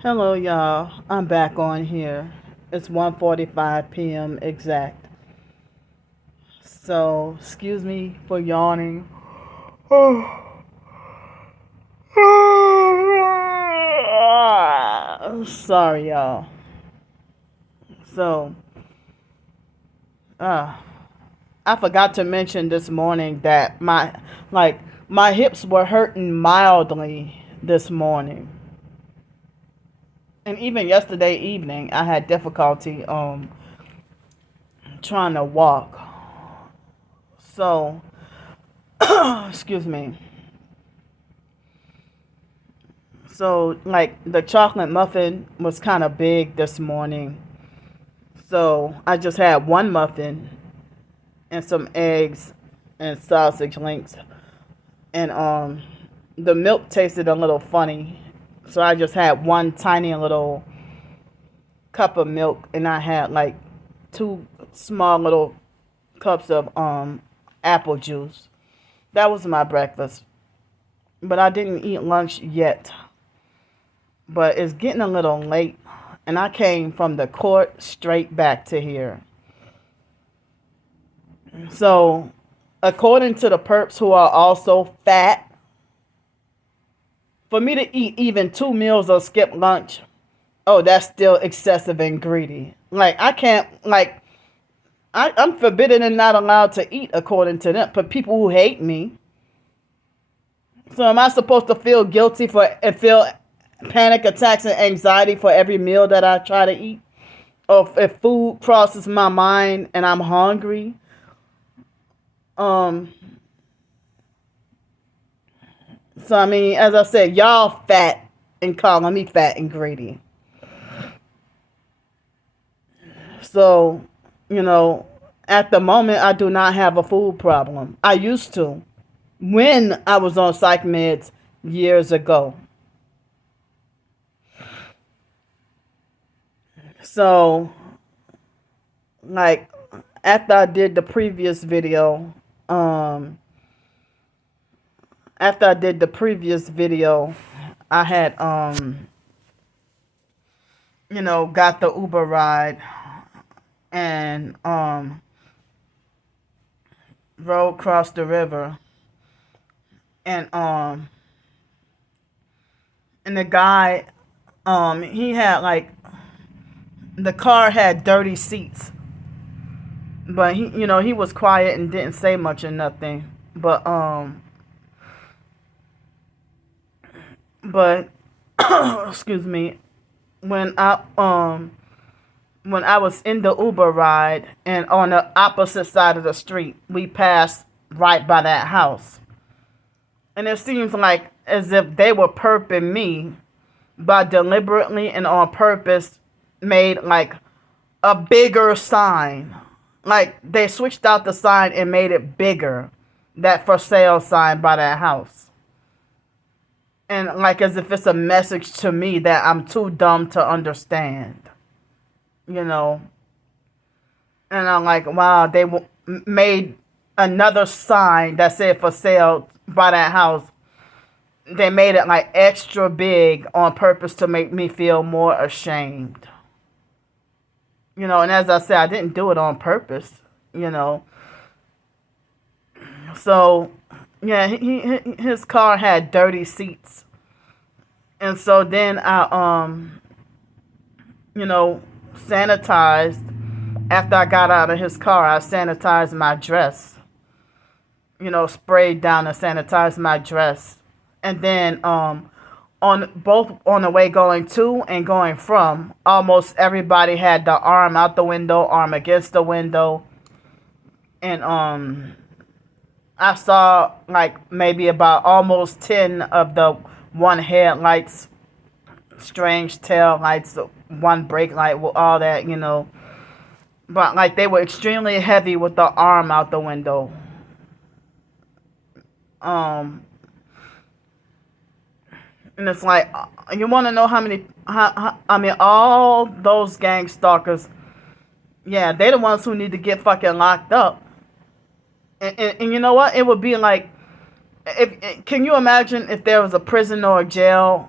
Hello, y'all. I'm back on here. It's 1:45 p.m. exact. So, excuse me for yawning. Sorry, y'all. So, uh, I forgot to mention this morning that my hips were hurting mildly this morning. And even yesterday evening, I had difficulty trying to walk. So, excuse me. So, like, the chocolate muffin was kind of big this morning. So, I just had one muffin and some eggs and sausage links. And the milk tasted a little funny. So, I just had one tiny little cup of milk, and I had like two small little cups of apple juice. That was my breakfast. But I didn't eat lunch yet. But it's getting a little late, and I came from the court straight back to here. So, according to the perps who are also fat, for me to eat even 2 meals or skip lunch, oh, that's still excessive and greedy. Like, I can't, like, I'm forbidden and not allowed to eat according to them, for people who hate me. So, am I supposed to feel guilty and feel panic attacks and anxiety for every meal that I try to eat? Or if food crosses my mind and I'm hungry? So I mean, as I said, y'all fat and calling me fat and greedy. So, at the moment, I do not have a food problem. I used to when I was on psych meds years ago. So, like, after I did the previous video, I had, got the Uber ride and, rode across the river. And, the guy, he had, like, the car had dirty seats. But he was quiet and didn't say much or nothing. But excuse me, when I was in the Uber ride and on the opposite side of the street, we passed right by that house. And it seems like as if they were perping me by deliberately and on purpose made like a bigger sign. Like they switched out the sign and made it bigger. That for sale sign by that house. And like as if it's a message to me that I'm too dumb to understand. And I'm like, wow, they made another sign that said for sale by that house. They made it like extra big on purpose to make me feel more ashamed. And as I said, I didn't do it on purpose, So, yeah, his car had dirty seats. And so then I, sanitized. After I got out of his car, I sanitized my dress. Sprayed down and sanitized my dress. And then, on the way going to and going from, almost everybody had the arm out the window, arm against the window. And I saw like maybe about almost 10 of the one headlights, strange tail lights, one brake light, all that, But like they were extremely heavy with the arm out the window. And it's like, you want to know how many, all those gang stalkers, yeah, they're the ones who need to get fucking locked up. And you know what? It would be like, can you imagine if there was a prison or a jail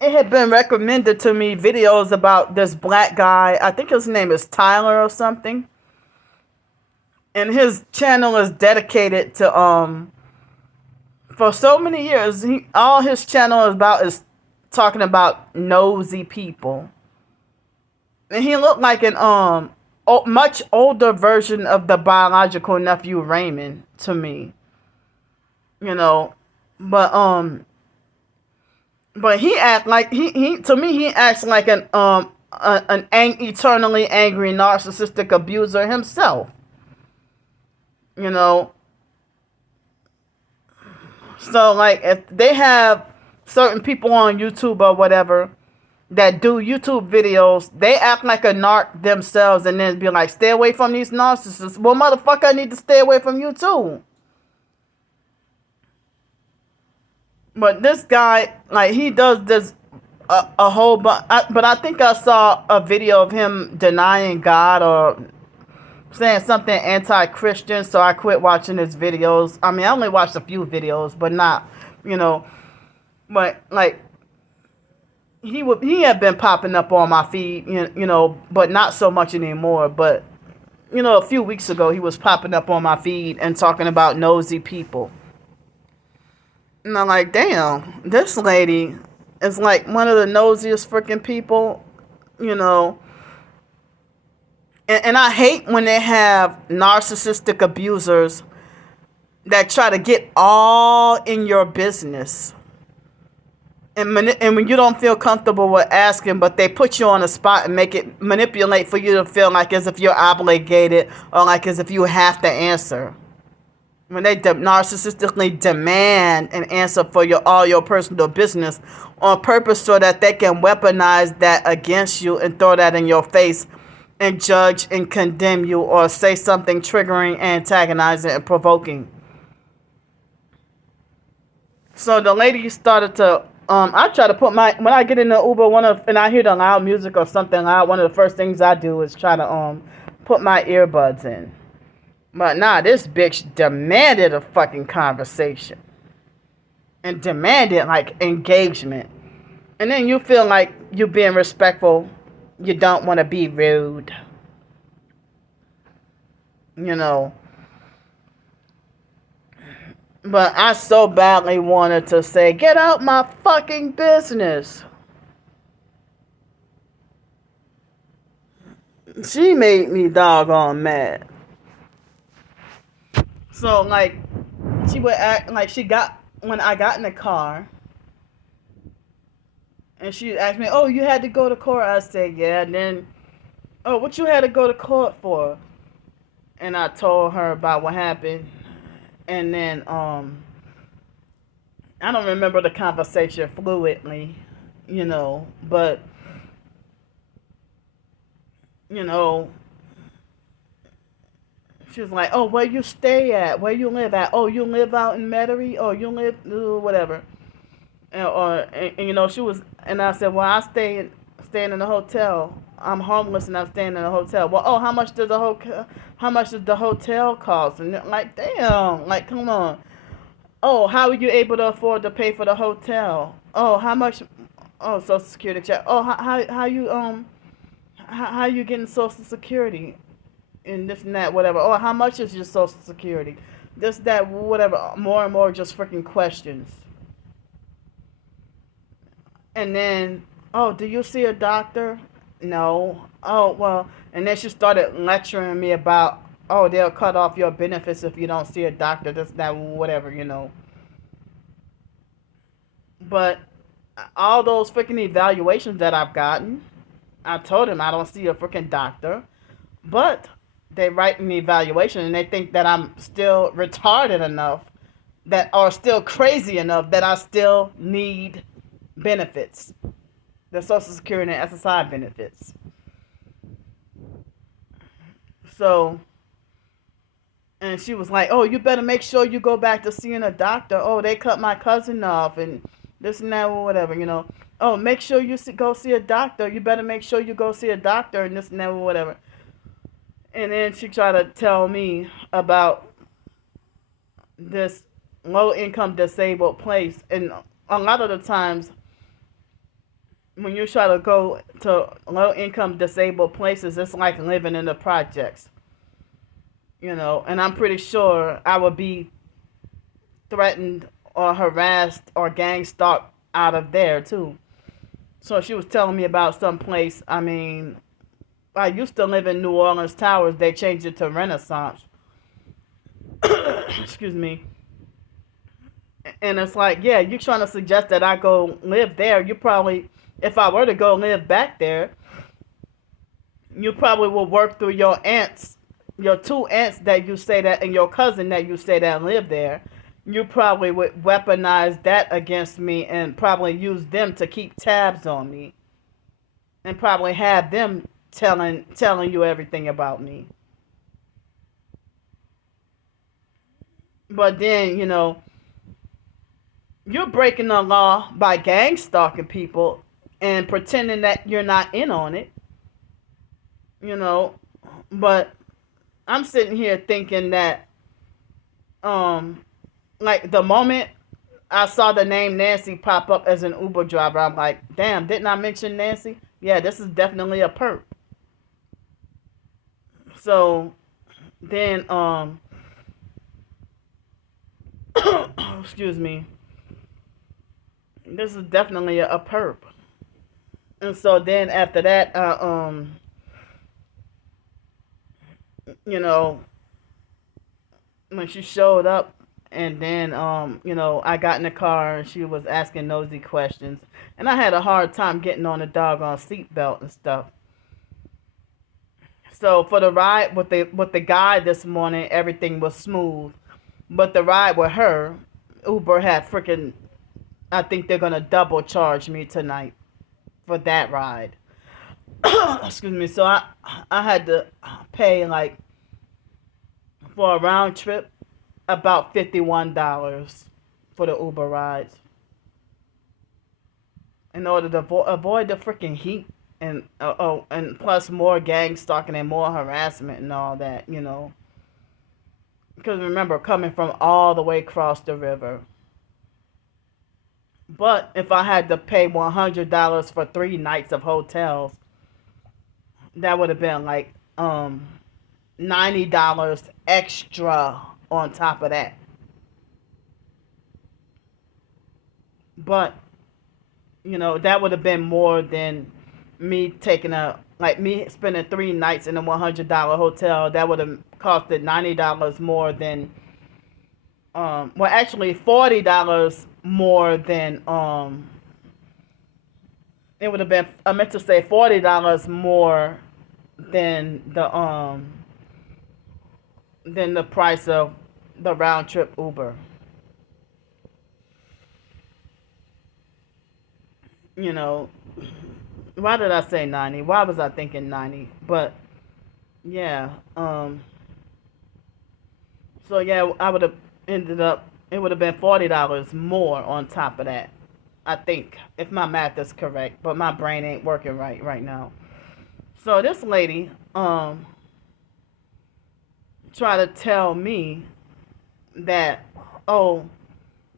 it had been recommended to me videos about this black guy. I think his name is Tyler or something. And his channel is dedicated to for so many years, all his channel is talking about nosy people. And he looked like an much older version of the biological nephew Raymond to me. You know, but he act like he to me he acts like eternally angry narcissistic abuser himself. You know, so like if they have certain people on YouTube or whatever that do YouTube videos, they act like a narc themselves and then be like, stay away from these narcissists. Well, motherfucker, I need to stay away from you too. But this guy, like, he does this a whole bunch. But I think I saw a video of him denying God or saying something anti-Christian, so I quit watching his videos. I mean, I only watched a few videos, but not, you know. But, like, he had been popping up on my feed, you know, but not so much anymore. But, you know, a few weeks ago, he was popping up on my feed and talking about nosy people. And I'm like, damn, this lady is like one of the nosiest freaking people, you know. And I hate when they have narcissistic abusers that try to get all in your business. And when you don't feel comfortable with asking, but they put you on the spot and manipulate for you to feel like as if you're obligated or like as if you have to answer. When they narcissistically demand an answer for all your personal business on purpose so that they can weaponize that against you and throw that in your face and judge and condemn you or say something triggering, antagonizing, and provoking. So the lady started to, I try to put when I get in the Uber, and I hear the loud music or something loud, one of the first things I do is try to put my earbuds in. But nah, this bitch demanded a fucking conversation. And demanded, like, engagement. And then you feel like you're being respectful. You don't want to be rude. You know. But I so badly wanted to say, get out my fucking business. She made me doggone mad. So, like, she would act like when I got in the car, and she asked me, oh, you had to go to court? I said, yeah. And then, oh, what you had to go to court for? And I told her about what happened. And then, I don't remember the conversation fluently, you know, but, you know, she was like, oh, where you stay at? Where you live at? Oh, you live out in Metairie? Oh, you live, whatever. And you know, she was, and I said, well, staying in a hotel. I'm homeless and I'm staying in a hotel. Well, oh, how much does the hotel cost? And like, damn, like, come on. Oh, how are you able to afford to pay for the hotel? Oh, how much? Oh, Social Security check. Oh, how you getting Social Security? And this and that, whatever. Oh, how much is your Social Security? This, that, whatever. More and more just freaking questions. And then, oh, do you see a doctor? No. Oh, well, and then she started lecturing me about, oh, they'll cut off your benefits if you don't see a doctor, this, that, whatever, you know. But all those freaking evaluations that I've gotten, I told him I don't see a freaking doctor. But they write an evaluation and they think that I'm still retarded enough or still crazy enough that I still need benefits, the Social Security and SSI benefits. So, and she was like, oh, you better make sure you go back to seeing a doctor. Oh, they cut my cousin off and this and that or whatever, you know. Oh, make sure you go see a doctor. You better make sure you go see a doctor and this and that or whatever. And then she tried to tell me about this low-income disabled place. And a lot of the times, when you try to go to low income disabled places, it's like living in the projects, and I'm pretty sure I would be threatened or harassed or gang stalked out of there too. So she was telling me about some place. I mean, I used to live in New Orleans Towers. They changed it to Renaissance. Excuse me. And it's like, yeah, you're trying to suggest that I go live there. You probably, if I were to go live back there, you probably will work through your aunts, your two aunts that you say that, and your cousin that you say that live there. You probably would weaponize that against me and probably use them to keep tabs on me, and probably have them telling you everything about me. But then, you're breaking the law by gang stalking people and pretending that you're not in on it, you know. But I'm sitting here thinking that, like the moment I saw the name Nancy pop up as an Uber driver, I'm like, damn, didn't I mention Nancy? Yeah, this is definitely a perp. So then, excuse me, this is definitely a perp. And so then after that, you know, when she showed up, and then I got in the car and she was asking nosy questions, and I had a hard time getting on the doggone seatbelt and stuff. So for the ride with the guy this morning, everything was smooth, but the ride with her, Uber had freaking. I think they're gonna double charge me tonight for that ride. Excuse me. So I had to pay like for a round trip about $51 for the Uber rides in order to avoid the freaking heat and plus more gang stalking and more harassment and all that. Because remember, coming from all the way across the river. But if I had to pay $100 for 3 nights of hotels, that would have been like $90 extra on top of that. But that would have been more than me taking me spending 3 nights in a $100 hotel. That would have costed $90 more than well, actually $40 more than it would have been. I meant to say $40 more than the price of the round trip Uber. You know, why did I say 90? Why was I thinking 90? But yeah, so yeah, I would have ended up. It would have been $40 more on top of that. I think, if my math is correct, but my brain ain't working right now. So this lady tried to tell me that, oh,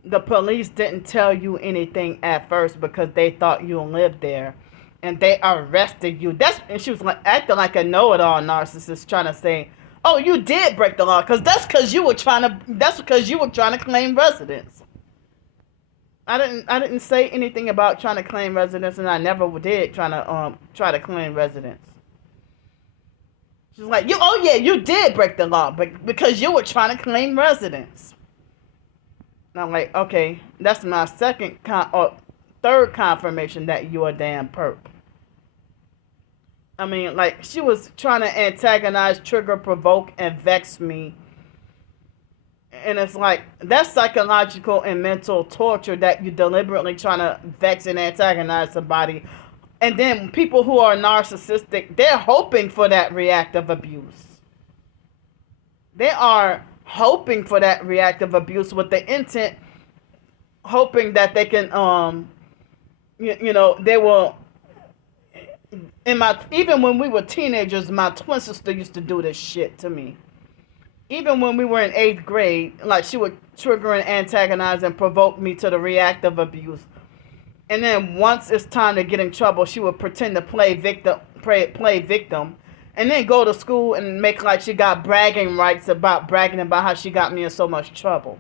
the police didn't tell you anything at first because they thought you lived there, and they arrested you. And she was like acting like a know-it-all narcissist, trying to say, oh, you did break the law that's because you were trying to claim residence. I didn't say anything about trying to claim residence, and I never did try to claim residence. She's like, you did break the law, but because you were trying to claim residence. And I'm like, okay, that's my third confirmation that you a damn perp. I mean, like, she was trying to antagonize, trigger, provoke, and vex me. And it's like, that's psychological and mental torture, that you're deliberately trying to vex and antagonize somebody. And then people who are narcissistic, they're hoping for that reactive abuse. They are hoping for that reactive abuse with the intent, hoping that they can, they will. Even when we were teenagers, my twin sister used to do this shit to me. Even when we were in 8th grade, like, she would trigger and antagonize and provoke me to the reactive abuse. And then once it's time to get in trouble, she would pretend to play victim, and then go to school and make like she got bragging rights about bragging about how she got me in so much trouble.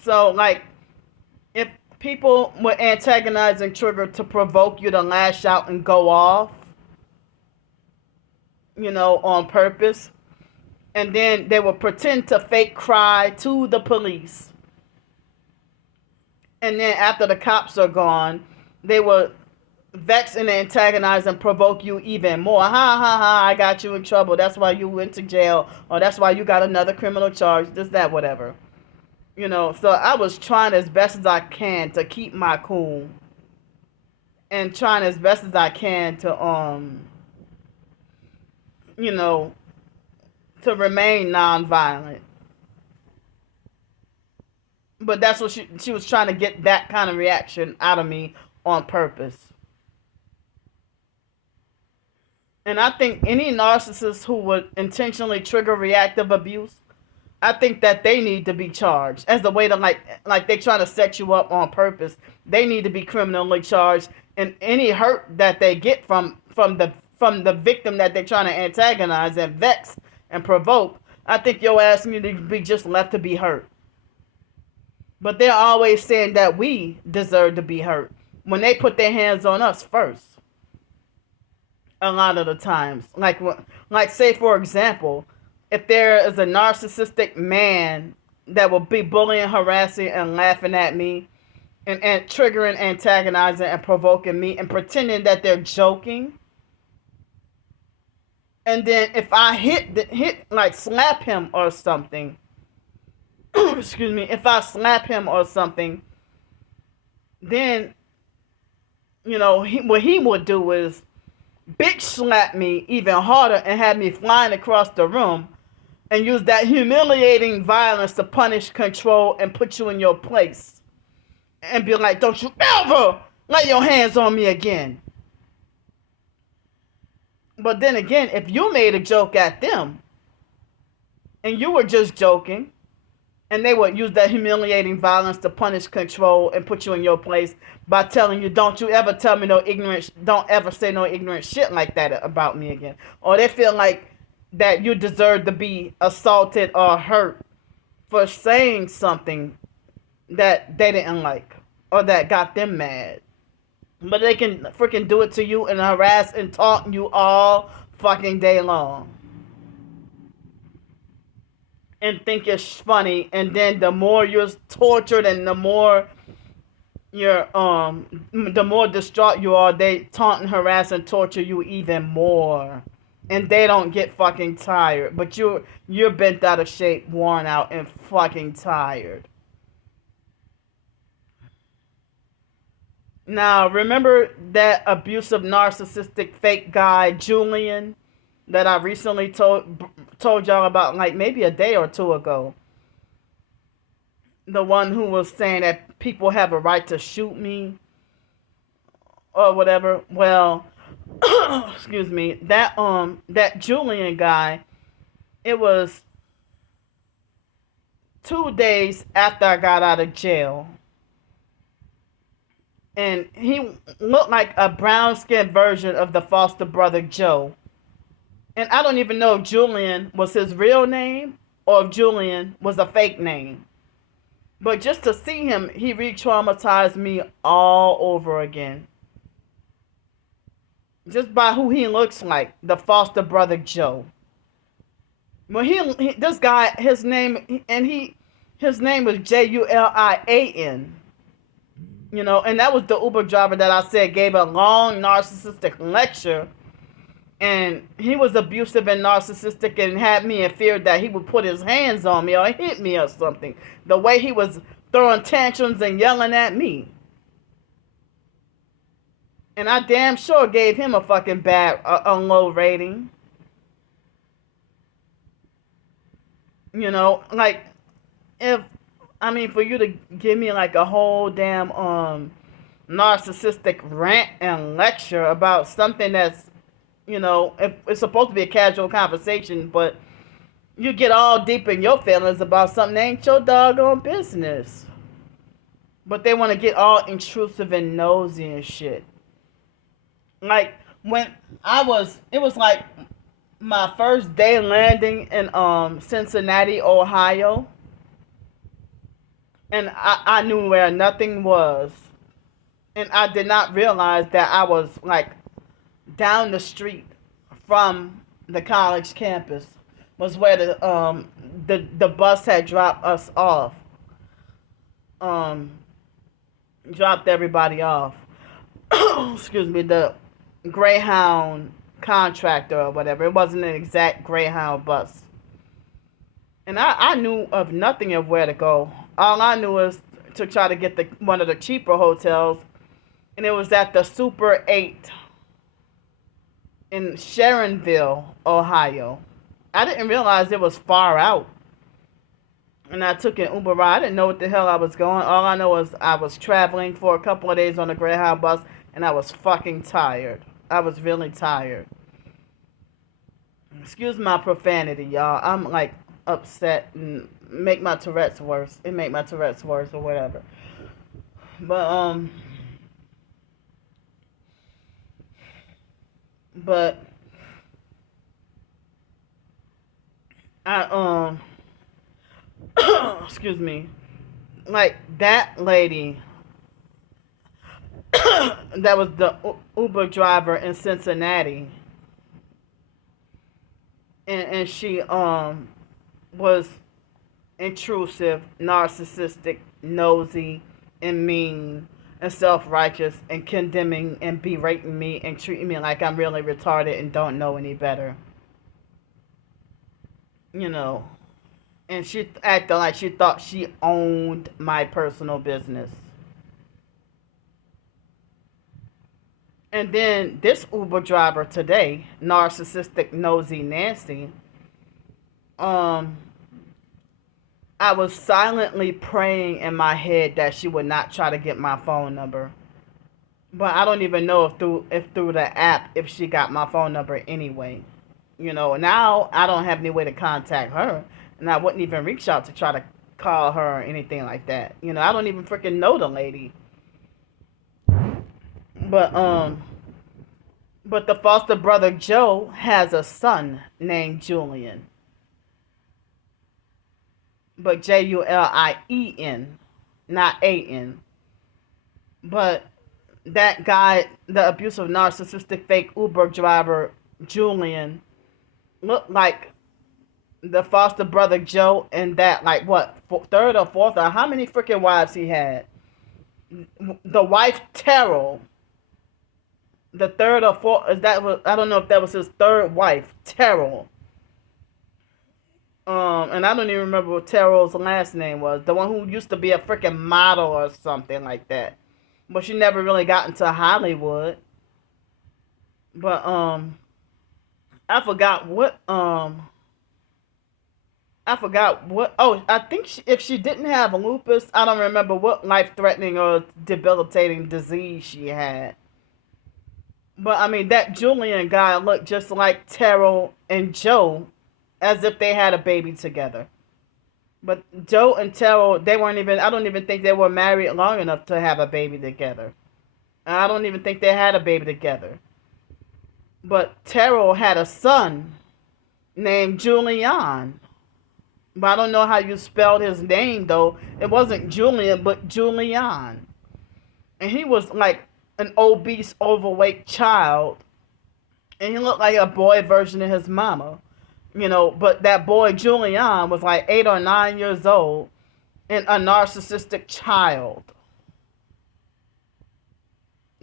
So like, if people would antagonize and trigger to provoke you to lash out and go off, on purpose, and then they would pretend to fake cry to the police, and then after the cops are gone, they would vex and antagonize and provoke you even more. Ha ha ha, I got you in trouble. That's why you went to jail. Or that's why you got another criminal charge. This, that, whatever. So I was trying as best as I can to keep my cool. And trying as best as I can to, to remain nonviolent. But that's what she was trying to get that kind of reaction out of me on purpose. And I think any narcissist who would intentionally trigger reactive abuse, I think that they need to be charged as a way to like they trying to set you up on purpose. They need to be criminally charged, and any hurt that they get from the victim that they're trying to antagonize and vex and provoke, I think your ass need to be just left to be hurt. But they're always saying that we deserve to be hurt when they put their hands on us first. A lot of the times, like say for example, if there is a narcissistic man that will be bullying, harassing, and laughing at me, and triggering, antagonizing, and provoking me, and pretending that they're joking, and then if I slap him or something, excuse me, if I slap him or something, then what he would do is bitch slap me even harder and have me flying across the room, and use that humiliating violence to punish, control, and put you in your place, and be like, don't you ever lay your hands on me again. But then again, if you made a joke at them and you were just joking, and they would use that humiliating violence to punish, control, and put you in your place by telling you, don't you ever tell me no ignorant, don't ever say no ignorant shit like that about me again. Or they feel like that you deserve to be assaulted or hurt for saying something that they didn't like or that got them mad. But they can freaking do it to you and harass and taunt you all fucking day long. And think it's funny, and then the more you're tortured and the more you're the more distraught you are, they taunt and harass and torture you even more. And they don't get fucking tired, but you're bent out of shape, worn out, and fucking tired. Now, remember that abusive, narcissistic, fake guy, Julian, that I recently told y'all about, like maybe a day or two ago? The one who was saying that people have a right to shoot me or whatever. Well, excuse me, that Julian guy, it was 2 days after I got out of jail. And he looked like a brown-skinned version of the foster brother Joe. And I don't even know if Julian was his real name or if Julian was a fake name. But just to see him, he re-traumatized me all over again. Just by who he looks like, the foster brother Joe. Well, this guy, his name was Julian. And that was the Uber driver that I said gave a long narcissistic lecture. And he was abusive and narcissistic and had me in fear that he would put his hands on me or hit me or something. The way he was throwing tantrums and yelling at me. And I damn sure gave him a fucking bad, a low rating. For you to give me like a whole damn narcissistic rant and lecture about something that's, if it's supposed to be a casual conversation, but you get all deep in your feelings about something that ain't your doggone business. But they want to get all intrusive and nosy and shit. Like when it was like my first day landing in Cincinnati, Ohio, and I knew where nothing was, and I did not realize that I was like down the street from the college campus was where the bus had dropped us off, um dropped everybody off. Excuse me, the Greyhound contractor or whatever. It wasn't an exact Greyhound bus. And I knew of nothing of where to go. All I knew was to try to get one of the cheaper hotels, and it was at the Super 8 in Sharonville, Ohio. I didn't realize it was far out. And I took an Uber ride. I didn't know what the hell I was going. All I know was I was traveling for a couple of days on the Greyhound bus, and I was fucking tired. I was really tired. Excuse my profanity, y'all. I'm like upset and make my Tourette's worse. It make my Tourette's worse or whatever. But but I excuse me. Like that lady that was the Uber driver in Cincinnati, and she was intrusive, narcissistic, nosy, and mean, and self-righteous, and condemning and berating me and treating me like I'm really retarded and don't know any better. You know, and she acted like she thought she owned my personal business. And then this Uber driver today, narcissistic, nosy Nancy, um, I was silently praying in my head that she would not try to get my phone number. But I don't even know if through the app if she got my phone number anyway. You know, now I don't have any way to contact her, and I wouldn't even reach out to try to call her or anything like that. You know, I don't even freaking know the lady. But but the foster brother Joe has a son named Julian. But Julien, not A-N. But that guy, the abusive, narcissistic, fake Uber driver Julian, looked like the foster brother Joe, and that, like, what, third or fourth, or how many freaking wives he had? The wife Terrell, the third or fourth, I don't know if that was his third wife, Terrell. And I don't even remember what Terrell's last name was. The one who used to be a freaking model or something like that. But she never really got into Hollywood. But, I forgot what, oh, I think if she didn't have lupus, I don't remember what life-threatening or debilitating disease she had. But, I mean, that Julian guy looked just like Terrell and Joe, as if they had a baby together. But Joe and Terrell, they weren't even, I don't even think they were married long enough to have a baby together. I don't even think they had a baby together. But Terrell had a son named Julian. But I don't know how you spelled his name, though. It wasn't Julian, but Julian. And he was like an obese, overweight child. And he looked like a boy version of his mama. You know, but that boy Julian was like 8 or 9 years old and a narcissistic child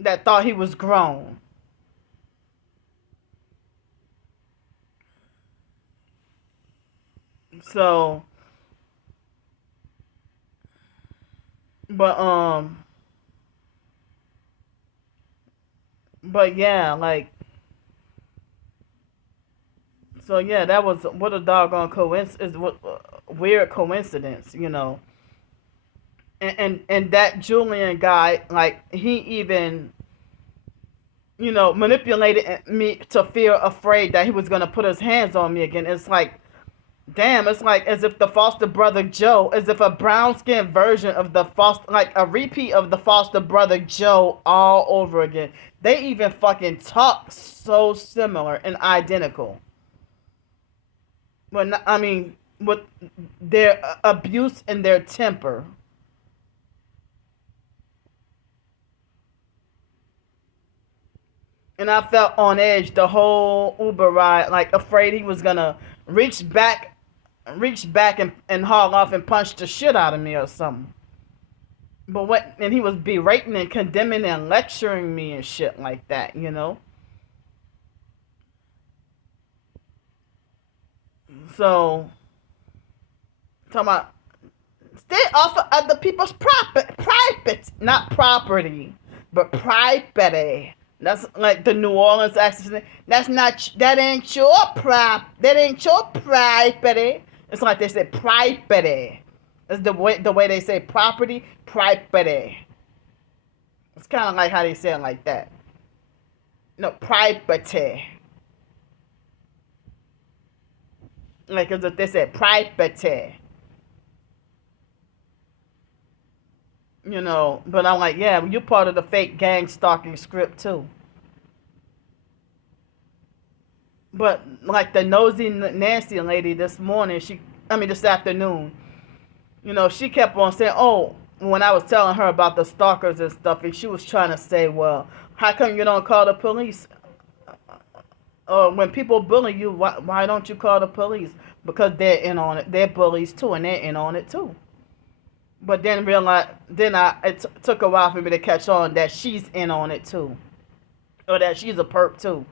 that thought he was grown. So, but but yeah, like, so yeah, that was what a doggone coincidence, what weird coincidence, you know. And that Julian guy, like, he even, you know, manipulated me to feel afraid that he was gonna put his hands on me again. It's like Damn, it's like as if the foster brother Joe, as if a brown skinned version of the foster, like a repeat of the foster brother Joe all over again. They even fucking talk so similar and identical. But I mean, with their abuse and their temper. And I felt on edge the whole Uber ride, like afraid he was gonna reach back, and haul off and punch the shit out of me or something. But what? And he was berating and condemning and lecturing me and shit like that, you know. So talking about stay off of other people's private, not property, but property. That's like the New Orleans accent. That ain't your that ain't your property. It's like they say property. It's the way they say property, property. It's kind of like how they say it like that. No, property. Like as if they said property. You know, but I'm like, yeah, you're part of the fake gang stalking script too. But like the nosy Nancy lady this morning, this afternoon, she kept on saying, oh, when I was telling her about the stalkers and stuff, and she was trying to say, well, how come you don't call the police? Or when people bully you, why don't you call the police? Because they're in on it. They're bullies too, and they're in on it too. But then it took a while for me to catch on that she's in on it too, or that she's a perp too.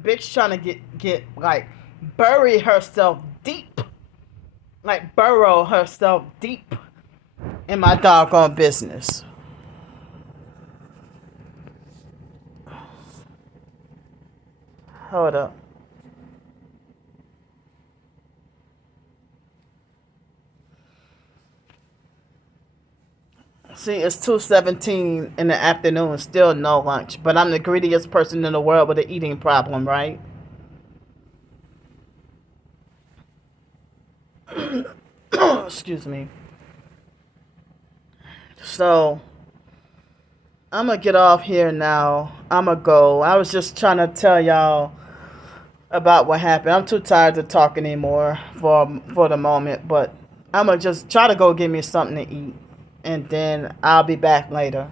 Bitch trying to get like bury herself deep, like burrow herself deep in my doggone business. Hold up. See, it's 2:17 in the afternoon, still no lunch. But I'm the greediest person in the world with an eating problem, right? Excuse me. So, I'm going to get off here now. I'm going to go. I was just trying to tell y'all about what happened. I'm too tired to talk anymore for the moment. But I'm going to just try to go get me something to eat. And then I'll be back later.